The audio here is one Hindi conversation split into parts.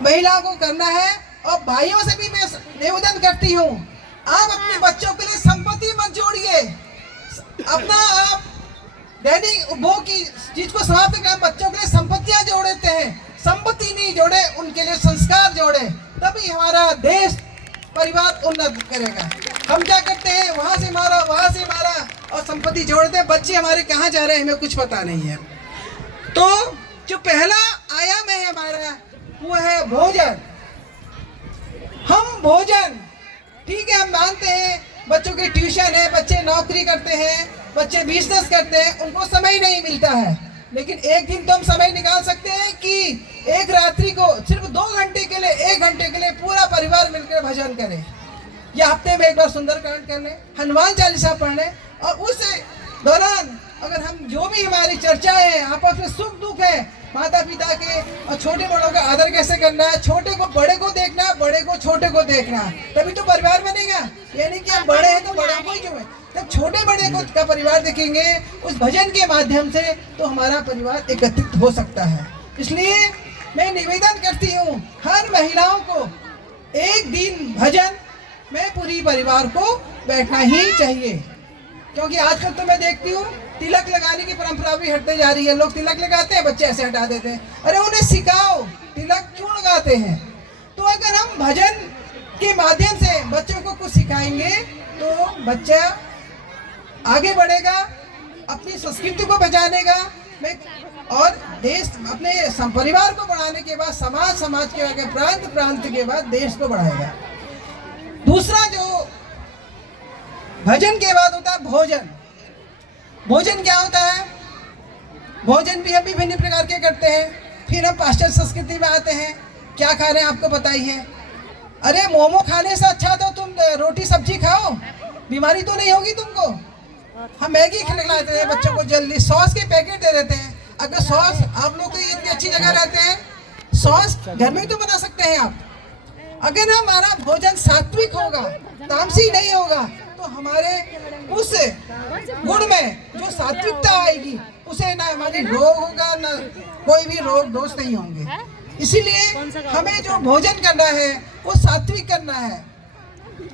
महिलाओं को करना है। और भाइयों से भी मैं निवेदन करती हूँ, आप अपने बच्चों के लिए संपत्ति मत जोड़िए। अपना आप दैनिक उपभोग की चीज को समाप्त कर बच्चों के लिए संपत्तियां जोड़ते हैं। संपत्ति नहीं जोड़े, उनके लिए संस्कार जोड़े, तभी हमारा देश परिवार उन्नत करेगा। हम क्या करते हैं, वहां से मारा वहां से मारा और संपत्ति जोड़ते हैं। बच्चे हमारे कहाँ जा रहे हैं हमें कुछ पता नहीं है। तो जो पहला आयाम है हमारा वो है भोजन। हम भोजन, ठीक है, हम मानते हैं बच्चों की ट्यूशन है, बच्चे नौकरी करते हैं, बच्चे बिजनेस करते हैं, उनको समय नहीं मिलता है। लेकिन एक दिन तो हम समय निकाल सकते हैं कि एक रात्रि को सिर्फ 2 घंटे के लिए, 1 घंटे के लिए पूरा परिवार मिलकर भजन करें, या हफ्ते में एक बार सुंदरकांड कर लें, हनुमान चालीसा पढ़ लें। और उस दौरान अगर हम जो भी हमारी चर्चाएं हैं, आपस में सुख दुख है, माता पिता के और छोटे बड़ों का आदर कैसे करना है, छोटे को बड़े को देखना, बड़े को छोटे को देखना, तभी तो परिवार बनेगा। यानी कि हम बड़े हैं तो बड़े को ही क्यों है, जब छोटे बड़े को का परिवार देखेंगे उस भजन के माध्यम से, तो हमारा परिवार एकत्रित हो सकता है। इसलिए मैं निवेदन करती हूँ हर महिलाओं को एक दिन भजन में पूरी परिवार को बैठना ही चाहिए। क्योंकि आजकल तो मैं देखती हूँ तिलक लगाने की परंपरा भी हटते जा रही है। लोग तिलक लगाते हैं, बच्चे ऐसे हटा देते हैं। अरे उन्हें सिखाओ तिलक क्यों लगाते हैं। तो अगर हम भजन के माध्यम से बच्चों को कुछ सिखाएंगे तो बच्चा आगे बढ़ेगा, अपनी संस्कृति को बचानेगा और देश, अपने परिवार को बढ़ाने के बाद समाज, समाज के आगे प्रांत, प्रांत के बाद देश को बढ़ाएगा। दूसरा जो भजन के बाद होता है भोजन। भोजन क्या होता है, भोजन भी हम विभिन्न प्रकार के करते हैं। फिर हम पाश्चात्य संस्कृति में आते हैं, क्या खा रहे हैं आपको पता ही है। अरे मोमो खाने से अच्छा तो तुम रोटी सब्जी खाओ, बीमारी तो नहीं होगी तुमको। हम मैगी खिलाते हैं बच्चों को, जल्दी सॉस के पैकेट दे देते हैं। अगर सॉस, आप लोग तो इतनी अच्छी जगह रहते हैं, सॉस घर में तो बना सकते हैं आप। अगर हमारा भोजन सात्विक होगा, तामसी नहीं होगा, तो हमारे उस गुण में जो सात्विकता आएगी, उसे ना हमारी रोग होगा, ना कोई भी रोग दोष नहीं होंगे। इसीलिए हमें जो भोजन करना है वो सात्विक करना है।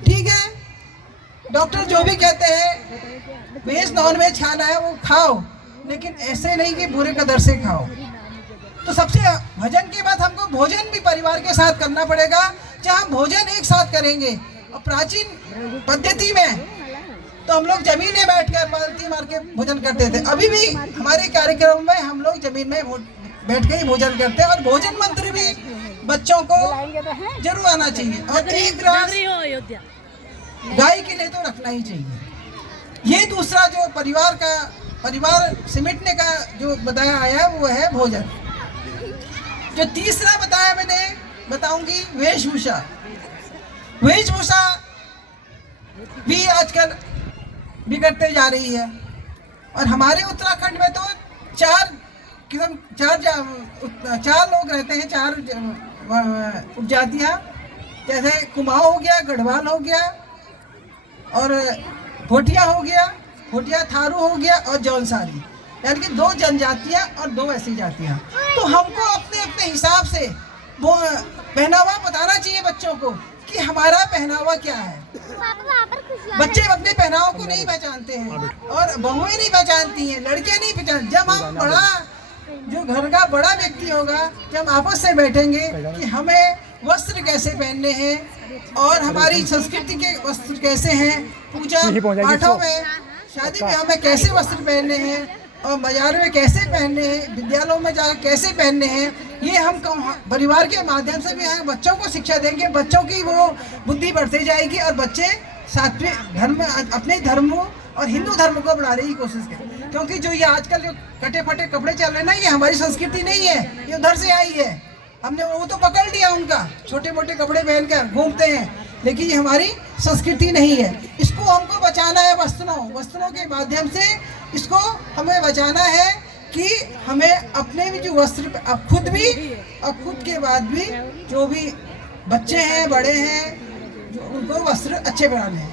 ठीक है, डॉक्टर जो भी कहते हैं वेज नॉन वेज खाना है वो खाओ, लेकिन ऐसे नहीं कि बुरे कदर से खाओ। तो सबसे भजन के बाद हमको भोजन भी परिवार के साथ करना पड़ेगा, जहाँ भोजन एक साथ करेंगे। और प्राचीन पद्धति में तो हम लोग जमीन में बैठ कर पालती मार के भोजन करते थे। अभी भी हमारे कार्यक्रम में हम लोग जमीन में बैठ के ही भोजन करते हैं। और भोजन मंत्र भी बच्चों को जरूर आना चाहिए, और एक ग्लास गाय के लिए तो रखना ही चाहिए। ये दूसरा जो परिवार सिमटने का जो बताया आया वो है भोजन। जो तीसरा बताया मैंने, बताऊंगी वेशभूषा। वेशभूषा भी आजकल बिगड़ते जा रही है। और हमारे उत्तराखंड में तो चार लोग रहते हैं, 4 उपजातियाँ, जैसे कुमाऊँ हो गया, गढ़वाल हो गया, और भोटिया हो गया, भोटिया थारू हो गया, और जौनसारी, यानी कि 2 जनजातियाँ और 2 ऐसी जातियाँ। तो हमको अपने अपने हिसाब से वो पहनावा बताना चाहिए बच्चों को कि हमारा पहनावा क्या है। बच्चे अपने पहनावा को नहीं पहचानते हैं, और बहुएं नहीं पहचानती हैं, लड़कियां नहीं पहचान। जब हम बड़ा, जो घर का बड़ा व्यक्ति होगा, जब आपस से बैठेंगे कि हमें वस्त्र कैसे पहनने हैं और हमारी संस्कृति के वस्त्र कैसे हैं, पूजा पाठों में, शादी में हमें कैसे वस्त्र पहनने हैं, और बाजार में कैसे पहनने हैं, विद्यालयों में जाकर कैसे पहनने हैं, ये हम परिवार के माध्यम से भी हम बच्चों को शिक्षा देंगे। बच्चों की वो बुद्धि बढ़ती जाएगी और बच्चे सात्विक धर्म, अपने धर्म और हिंदू धर्म को बढ़ाने की कोशिश करें। क्योंकि जो ये आजकल जो कटे फटे कपड़े चल रहे हैं ना, ये हमारी संस्कृति नहीं है, ये उधर से आई है। हमने वो तो पकड़ लिया उनका, छोटे मोटे कपड़े पहनकर घूमते हैं, लेकिन ये हमारी संस्कृति नहीं है। इसको हमको बचाना है वस्त्रों के माध्यम से। इसको हमें बचाना है कि हमें अपने भी जो वस्त्र, अब खुद भी और खुद के बाद भी जो भी बच्चे हैं, बड़े हैं, जो उनको वस्त्र अच्छे बनाने हैं।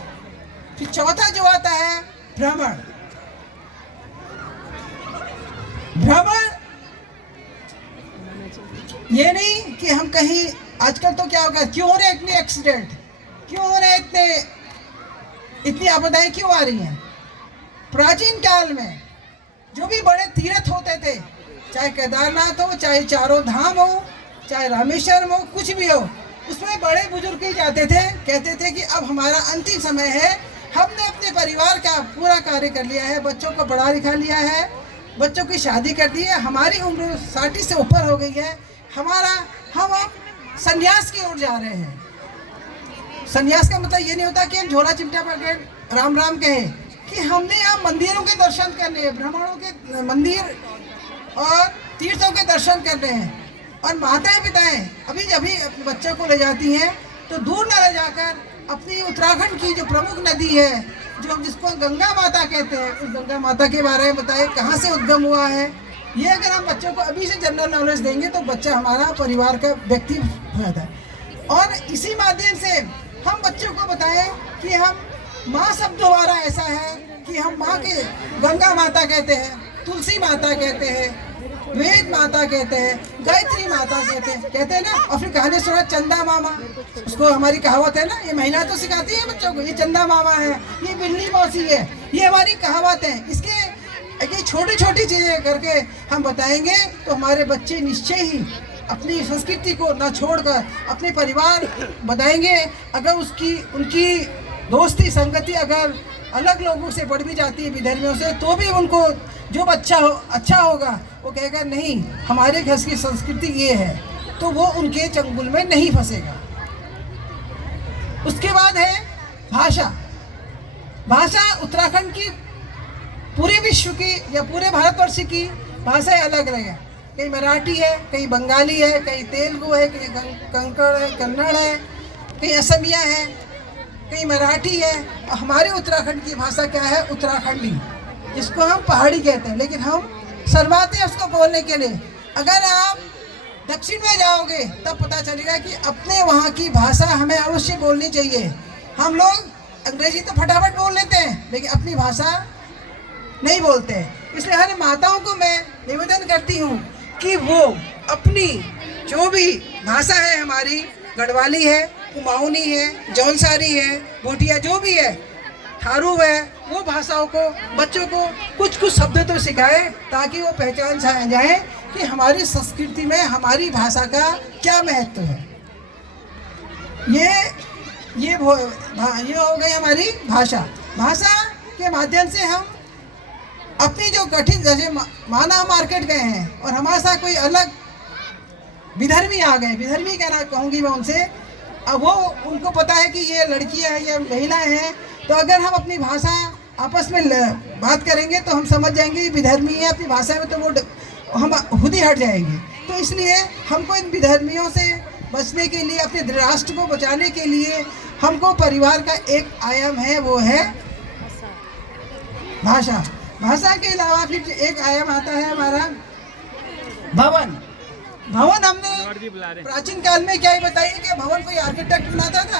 फिर चौथा जो आता है भ्रमण। ये नहीं कि हम कहीं, आजकल तो क्या होगा, क्यों हो रहे इतने एक्सीडेंट, क्यों हो रहे इतनी आपदाएं क्यों आ रही हैं? प्राचीन काल में जो भी बड़े तीर्थ होते थे, चाहे केदारनाथ हो, चाहे चारों धाम हो, चाहे रामेश्वरम हो, कुछ भी हो, उसमें बड़े बुजुर्ग ही जाते थे, कहते थे कि अब हमारा अंतिम समय है, हमने अपने परिवार का पूरा कार्य कर लिया है, बच्चों को पढ़ा लिखा लिया है, बच्चों की शादी कर दी है, हमारी उम्र 60 से ऊपर हो गई है, हम अब संन्यास की ओर जा रहे हैं। संन्यास का मतलब ये नहीं होता कि हम झोला चिमटा पकड़ राम राम कहें, कि हमने यहाँ मंदिरों के दर्शन करने हैं, ब्राह्मणों के मंदिर और तीर्थों के दर्शन करने हैं। और माताएं पिताएं अभी अपने बच्चों को ले जाती हैं तो दूर न ले जाकर अपनी उत्तराखंड की जो प्रमुख नदी है, जो जिसको गंगा माता कहते हैं, उस गंगा माता के बारे में बताएं, कहाँ से उद्गम हुआ है। ये अगर हम बच्चों को अभी से जनरल नॉलेज देंगे तो बच्चा हमारा परिवार का व्यक्ति रहता है। और इसी माध्यम से हम बच्चों को बताएं कि हम माँ शब्द द्वारा ऐसा है कि हम माँ के गंगा माता कहते हैं, तुलसी माता कहते हैं, वेद माता कहते हैं, गायत्री माता कहते हैं ना। और फिर कहानी सुना चंदा मामा, उसको हमारी कहावत है ना, ये महिला तो सिखाती है बच्चों को, ये चंदा मामा है, ये बिल्ली मौसी है, ये हमारी कहावत है। इसके ये छोटी छोटी चीजें करके हम बताएंगे तो हमारे बच्चे निश्चय ही अपनी संस्कृति को न छोड़कर अपने परिवार बताएंगे। अगर उनकी दोस्ती संगति अगर अलग लोगों से बढ़ भी जाती है, विधर्मियों से, तो भी उनको जो अच्छा होगा वो कहेगा नहीं हमारे घर की संस्कृति ये है, तो वो उनके चंगुल में नहीं फंसेगा। उसके बाद है भाषा। भाषा उत्तराखंड की, पूरे विश्व की या पूरे भारतवर्ष की भाषाएं अलग अलग है। कहीं मराठी है, कहीं बंगाली है, कहीं तेलुगु है, कहीं कंकड़ है, कन्नड़ है, कहीं असमिया है, कहीं मराठी है। हमारे उत्तराखंड की भाषा क्या है? उत्तराखंडी, जिसको हम पहाड़ी कहते हैं, लेकिन हम शर्माते हैं उसको बोलने के लिए। अगर आप दक्षिण में जाओगे तब पता चलेगा कि अपने वहाँ की भाषा हमें अवश्य बोलनी चाहिए। हम लोग अंग्रेजी तो फटाफट बोल लेते हैं लेकिन अपनी भाषा नहीं बोलते हैं। इसलिए हर माताओं को मैं निवेदन करती हूँ कि वो अपनी जो भी भाषा है, हमारी गढ़वाली है, कुमाऊनी है, जौनसारी है, भोटिया जो भी है, थारू है, वो भाषाओं को बच्चों को कुछ शब्द तो सिखाए ताकि वो पहचान जाए कि हमारी संस्कृति में हमारी भाषा का क्या महत्व है। ये हो गई हमारी भाषा। भाषा के माध्यम से हम अपनी जो कठिन, जैसे माना मार्केट गए हैं और हमारे साथ कोई अलग विधर्मी आ गए, विधर्मी कहना कहूँगी मैं उनसे, अब वो उनको पता है कि ये लड़कियाँ हैं, ये महिलाएं हैं, तो अगर हम अपनी भाषा आपस में बात करेंगे तो हम समझ जाएंगे ये विधर्मी है अपनी भाषा में, तो वो हम खुद ही हट जाएंगे। तो इसलिए हमको इन विधर्मियों से बचने के लिए, अपने राष्ट्र को बचाने के लिए हमको परिवार का एक आयाम है, वो है भाषा। भाषा के अलावा फिर एक आयाम आता है हमारा भवन। भवन हमने प्राचीन काल में क्या ही बताइए कि भवन कोई आर्किटेक्ट बनाता था।